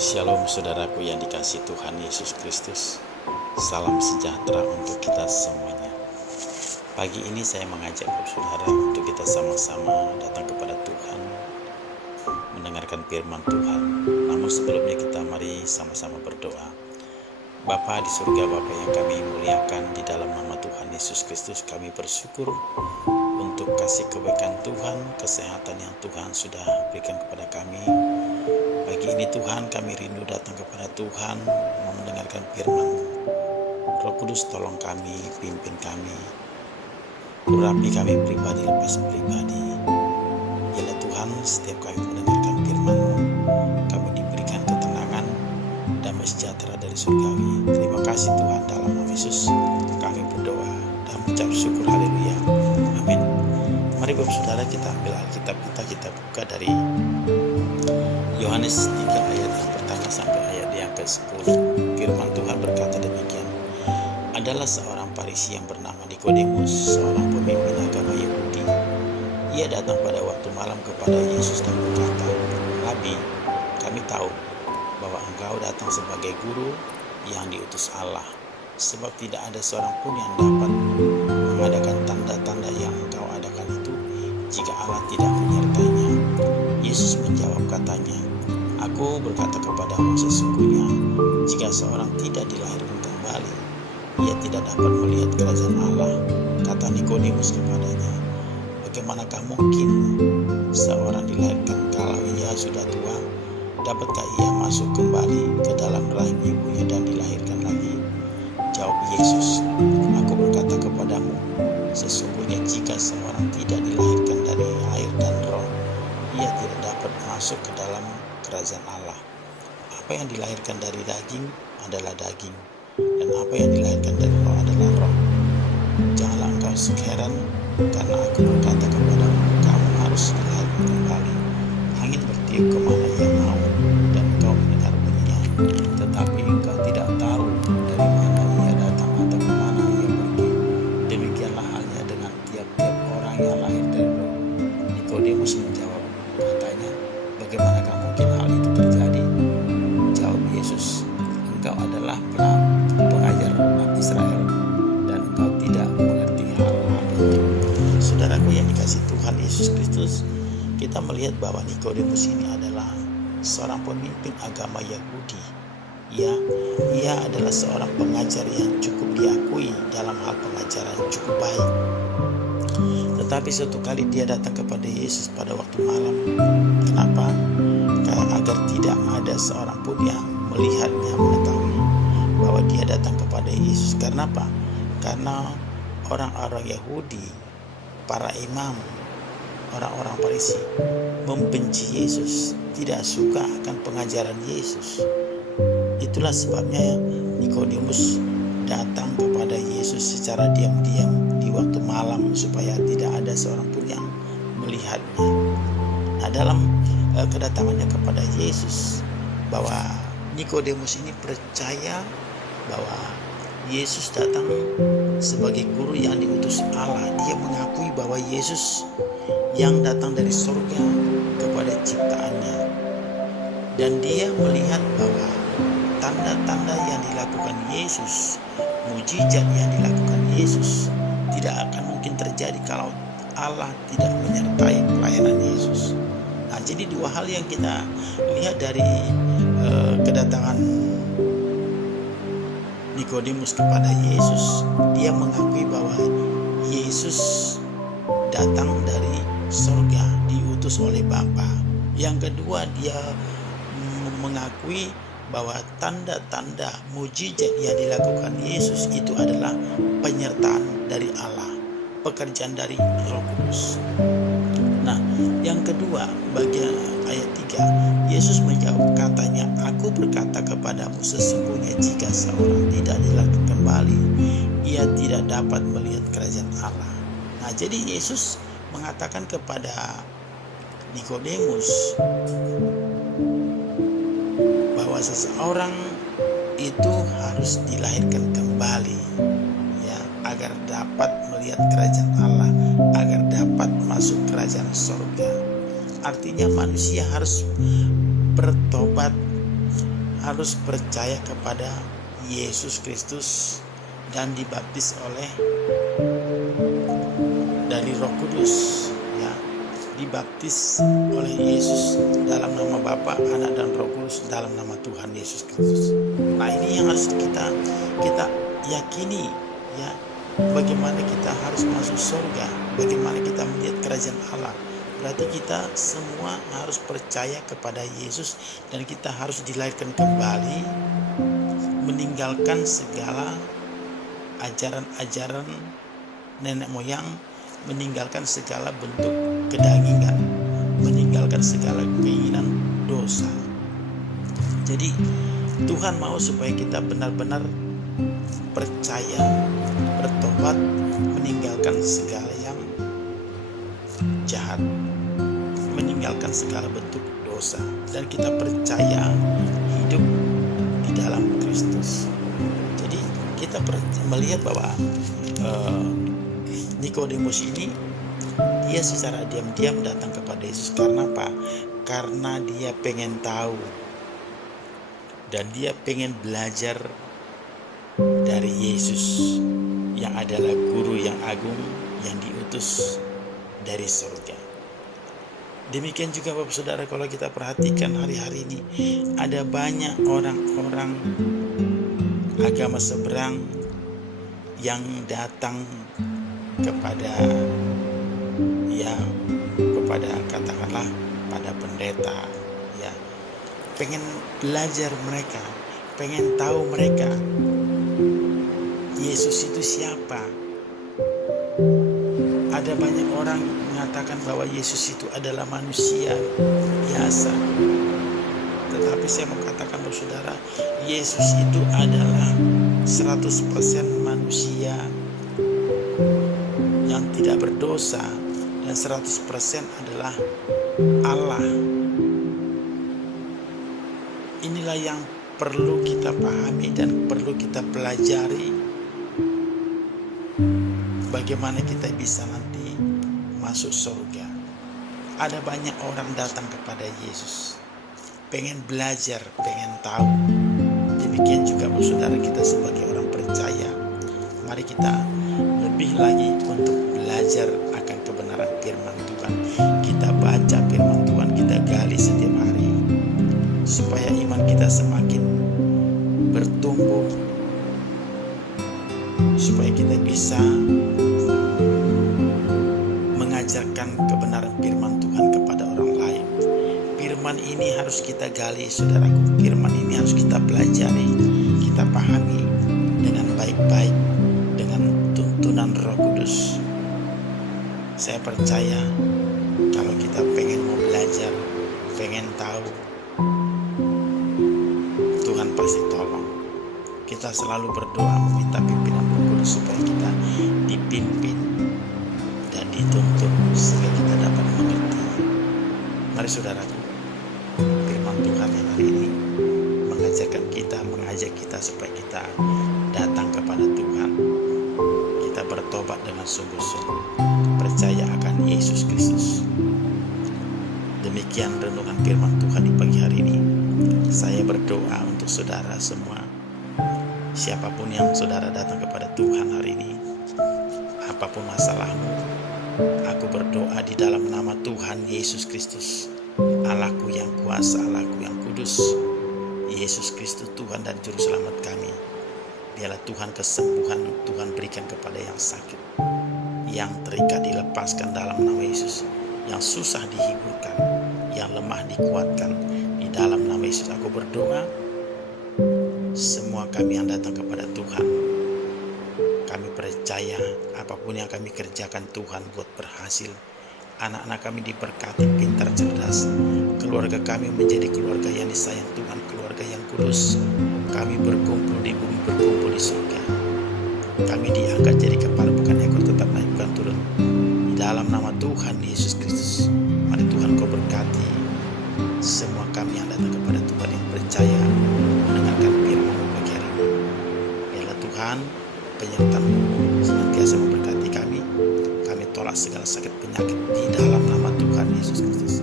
Shalom saudaraku yang dikasihi Tuhan Yesus Kristus. Salam sejahtera untuk kita semuanya. Pagi ini saya mengajak saudara untuk kita sama-sama datang kepada Tuhan, mendengarkan firman Tuhan. Namun sebelumnya kita mari sama-sama berdoa. Bapa di surga, Bapa yang kami muliakan, di dalam nama Tuhan Yesus Kristus kami bersyukur untuk kasih kebaikan Tuhan, kesehatan yang Tuhan sudah berikan kepada kami. Pagi ini Tuhan, kami rindu datang kepada Tuhan, mau mendengarkan firman. Roh Kudus tolong kami, pimpin kami, urapi kami pribadi lepas pribadi. Biarlah Tuhan, setiap kami mendengarkan firman, kami diberikan ketenangan, damai sejahtera dari surgawi. Terima kasih Tuhan, dalam nama Yesus kami berdoa dan mengucap syukur. Haleluya, amin. Mari Bapak Saudara, kita ambil Alkitab kita buka dari Yohanes 3 ayat yang pertama sampai ayat yang ke-10. Firman Tuhan berkata demikian. Adalah seorang Farisi yang bernama Nikodemus, seorang pemimpin agama Yahudi. Ia datang pada waktu malam kepada Yesus dan berkata, Rabi, kami tahu bahwa engkau datang sebagai guru yang diutus Allah, sebab tidak ada seorang pun yang dapat mengadakan tanda-tanda yang engkau adakan itu jika Allah tidak menyertainya. Yesus menjawab katanya, Aku berkata kepadamu sesungguhnya, jika seorang tidak dilahirkan kembali, ia tidak dapat melihat kerajaan Allah. Kata Nikodemus kepadanya, bagaimanakah mungkin seorang dilahirkan kalau ia sudah tua? Dapatkah ia masuk kembali ke dalam rahim ibunya dan dilahirkan lagi? Jawab Yesus, Aku berkata kepadamu, sesungguhnya jika seorang tidak dilahirkan dari air dan roh, ia tidak dapat masuk ke dalam kerajaan Allah. Apa yang dilahirkan dari daging adalah daging, dan apa yang dilahirkan dari roh adalah roh. Janganlah engkau heran, karena aku berkata kepadamu, kamu harus dilahirkan kembali. Angin bertiup kemana ia mau, dan engkau mendengar bunyinya, tetapi engkau tidak tahu dari mana ia datang atau kemana ia pergi. Demikianlah halnya dengan tiap-tiap orang yang lahir dari roh. Nikodemus menjawab, katanya, bagaimanakah mungkin hal itu terjadi? Jawab Yesus, engkau adalah pengajar Israel dan engkau tidak mengerti hal-hal itu. Saudaraku yang dikasihi Tuhan Yesus Kristus, kita melihat bahwa Nikodemus ini adalah seorang pemimpin agama Yahudi. Ia adalah seorang pengajar yang cukup diakui dalam hal pengajaran cukup baik. Tetapi suatu kali dia datang kepada Yesus pada waktu malam. Kenapa? Agar tidak ada seorang pun yang melihatnya, mengetahui bahwa dia datang kepada Yesus. Karena apa? Karena orang-orang Yahudi, para imam, orang-orang Farisi membenci Yesus, tidak suka akan pengajaran Yesus. Itulah sebabnya Nikodemus datang kepada Yesus secara diam-diam di waktu malam supaya tidak ada seorang pun yang melihatnya. Nah, dalam kedatangannya kepada Yesus, bahwa Nikodemus ini percaya bahwa Yesus datang sebagai guru yang diutus Allah. Dia mengakui bahwa Yesus yang datang dari surga kepada ciptaannya, dan dia melihat bahwa tanda-tanda yang dilakukan Yesus, mujizat yang dilakukan Yesus tidak akan mungkin terjadi kalau Allah tidak menyertai pelayanan Yesus. Nah, jadi dua hal yang kita lihat dari kedatangan Nikodemus kepada Yesus. Dia mengakui bahwa Yesus datang dari surga, diutus oleh Bapa. Yang kedua, dia mengakui bahwa tanda-tanda mujizat yang dilakukan Yesus itu adalah penyertaan dari Allah, pekerjaan dari Roh Kudus. Nah, yang kedua, bagian ayat 3, Yesus menjawab katanya, Aku berkata kepadamu sesungguhnya jika seorang tidak dilahirkan kembali, ia tidak dapat melihat kerajaan Allah. Nah, jadi Yesus mengatakan kepada Nikodemus bahwa seseorang itu harus dilahirkan kembali, ya, agar dapat melihat kerajaan Allah, agar dapat masuk kerajaan surga. Artinya manusia harus bertobat harus percaya kepada Yesus Kristus dan dibaptis dari Roh Kudus, ya, dibaptis oleh Yesus dalam nama Bapa, Anak dan Roh Kudus, dalam nama Tuhan Yesus Kristus. Nah, ini yang harus kita yakini, ya, bagaimana kita harus masuk surga, bagaimana kita melihat kerajaan Allah. Berarti kita semua harus percaya kepada Yesus dan kita harus dilahirkan kembali, meninggalkan segala ajaran-ajaran nenek moyang, meninggalkan segala bentuk kedangingan, meninggalkan segala keinginan dosa. Jadi Tuhan mau supaya kita benar-benar percaya, bertobat, meninggalkan segala yang jahat, meninggalkan segala bentuk dosa, dan kita percaya hidup di dalam Kristus. Jadi kita melihat bahwa Nikodemus ini dia secara diam-diam datang kepada Yesus. Karena apa? Karena dia pengen tahu dan dia pengen belajar dari Yesus yang adalah guru yang agung yang diutus dari surga. Demikian juga Bapak Saudara, kalau kita perhatikan hari-hari ini ada banyak orang-orang agama seberang yang datang kepada katakanlah pada pendeta, ya, pengen belajar mereka, pengen tahu mereka Yesus itu siapa. Ada banyak orang mengatakan bahwa Yesus itu adalah manusia biasa. Tetapi saya mau katakan kepada saudara, Yesus itu adalah 100% manusia yang tidak berdosa dan 100% adalah Allah. Inilah yang perlu kita pahami dan perlu kita pelajari, bagaimana kita bisa nanti masuk surga. Ada banyak orang datang kepada Yesus, pengen belajar, pengen tahu. Demikian juga saudara, kita sebagai orang percaya, mari kita lebih lagi untuk belajar akan kebenaran firman Tuhan. Kita baca firman Tuhan, kita gali setiap hari, supaya iman kita semakin bertumbuh, supaya kita bisa mengajarkan kebenaran firman Tuhan kepada orang lain. Firman ini harus kita gali, saudaraku. Firman ini harus kita pelajari, kita pahami dengan baik-baik, dengan tuntunan Roh Kudus. Saya percaya kalau kita pengen mau belajar, pengen tahu, Tuhan pasti tolong. Kita selalu berdoa meminta pimpinan Roh Kudus supaya kita dipimpin dan dituntun sehingga kita dapat mengerti. Mari saudaraku, firman Tuhan yang hari ini mengajak kita supaya kita datang kepada Tuhan. Kita bertobat dengan sungguh-sungguh, percaya akan Yesus Kristus. Demikian renungan firman Tuhan di pagi hari ini. Saya berdoa untuk saudara semua, siapapun yang saudara datang kepada Tuhan hari ini, apapun masalahmu, aku berdoa di dalam nama Tuhan Yesus Kristus, Allahku yang kuasa, Allahku yang kudus, Yesus Kristus Tuhan dan Juru Selamat kami. Biarlah Tuhan kesembuhan Tuhan berikan kepada yang sakit, yang terikat dilepaskan dalam nama Yesus, yang susah dihiburkan, yang lemah dikuatkan di dalam nama Yesus. Aku berdoa, semua kami yang datang kepada Tuhan, kami percaya apapun yang kami kerjakan Tuhan buat berhasil. Anak-anak kami diberkati, pintar, cerdas. Keluarga kami menjadi keluarga yang disayang Tuhan, keluarga yang kudus. Kami berkumpul di bumi, berkumpul di surga. Kami diangkat jadi kepala bukan ekor, tetap naik bukan turun. Di dalam nama Tuhan Yesus Kristus, mari Tuhan Kau berkati semua kami yang datang kepada Tuhan, yang percaya mendengarkan firman-Mu pagi hari ini. Biarlah Tuhan penyertaan-Mu senantiasa memberkati kami. Kami tolak segala sakit penyakit di dalam nama Tuhan Yesus Kristus.